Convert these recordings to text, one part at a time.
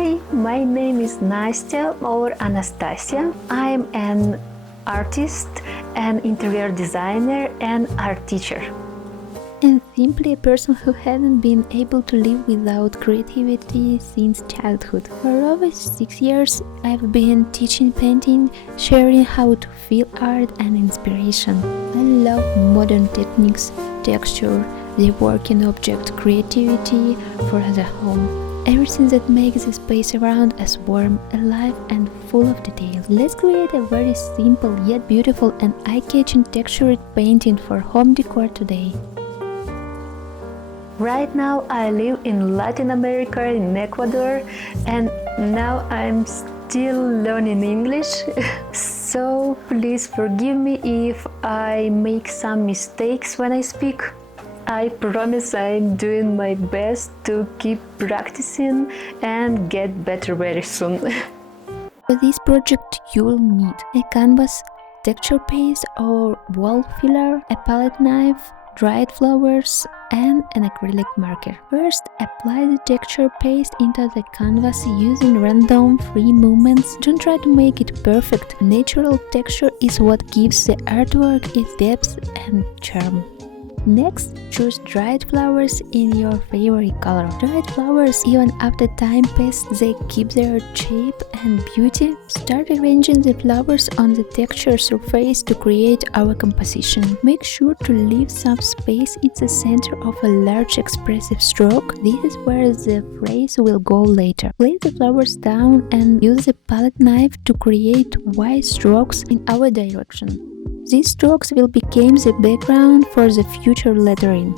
Hi, my name is Nastya or Anastasia. I'm an artist, an interior designer, and art teacher. And simply a person who hasn't been able to live without creativity since childhood. For over 6 years, I've been teaching painting, sharing how to feel art and inspiration. I love modern techniques, texture, the working object, creativity for the home. Everything that makes the space around us warm, alive and full of details. Let's create a very simple yet beautiful and eye-catching textured painting for home decor today. Right now I live in Latin America, in Ecuador, and now I'm still learning English. So please forgive me if I make some mistakes when I speak. I promise I'm doing my best to keep practicing and get better very soon. For this project you'll need a canvas, texture paste or wall filler, a palette knife, dried flowers and an acrylic marker. First, apply the texture paste into the canvas using random free movements. Don't try to make it perfect. Natural texture is what gives the artwork its depth and charm. Next, choose dried flowers in your favorite color. Dried flowers, even after time passes, they keep their shape and beauty. Start arranging the flowers on the texture surface to create our composition. Make sure to leave some space in the center of a large expressive stroke. This is where the phrase will go later. Place the flowers down and use the palette knife to create wide strokes in our direction. These strokes will become the background for the future lettering.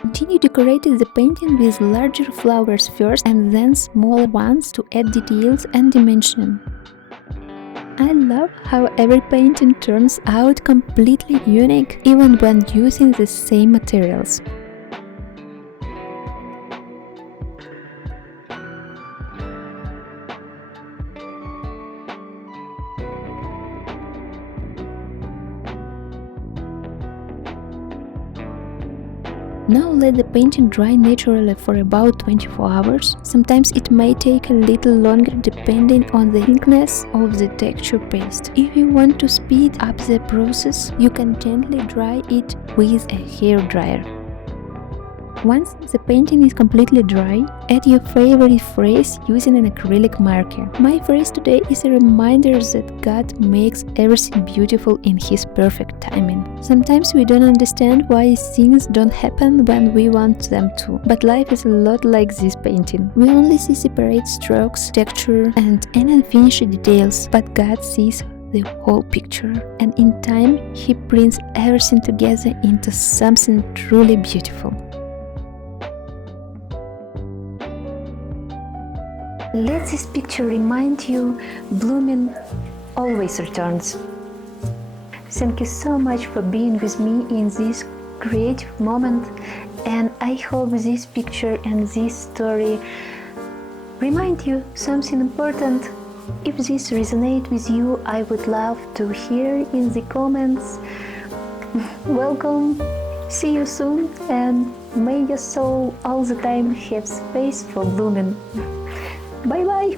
Continue decorating the painting with larger flowers first and then smaller ones to add details and dimension. I love how every painting turns out completely unique, even when using the same materials. Now let the painting dry naturally for about 24 hours. Sometimes it may take a little longer depending on the thickness of the texture paste. If you want to speed up the process, you can gently dry it with a hair dryer. Once the painting is completely dry, add your favorite phrase using an acrylic marker. My phrase today is a reminder that God makes everything beautiful in His perfect timing. Sometimes we don't understand why things don't happen when we want them to, but life is a lot like this painting. We only see separate strokes, texture, and unfinished details, but God sees the whole picture, and in time He brings everything together into something truly beautiful. Let this picture remind you, blooming always returns. Thank you so much for being with me in this creative moment, and I hope this picture and this story remind you something important. If this resonates with you, I would love to hear in the comments. Welcome, see you soon, and may your soul all the time have space for blooming. Bye bye!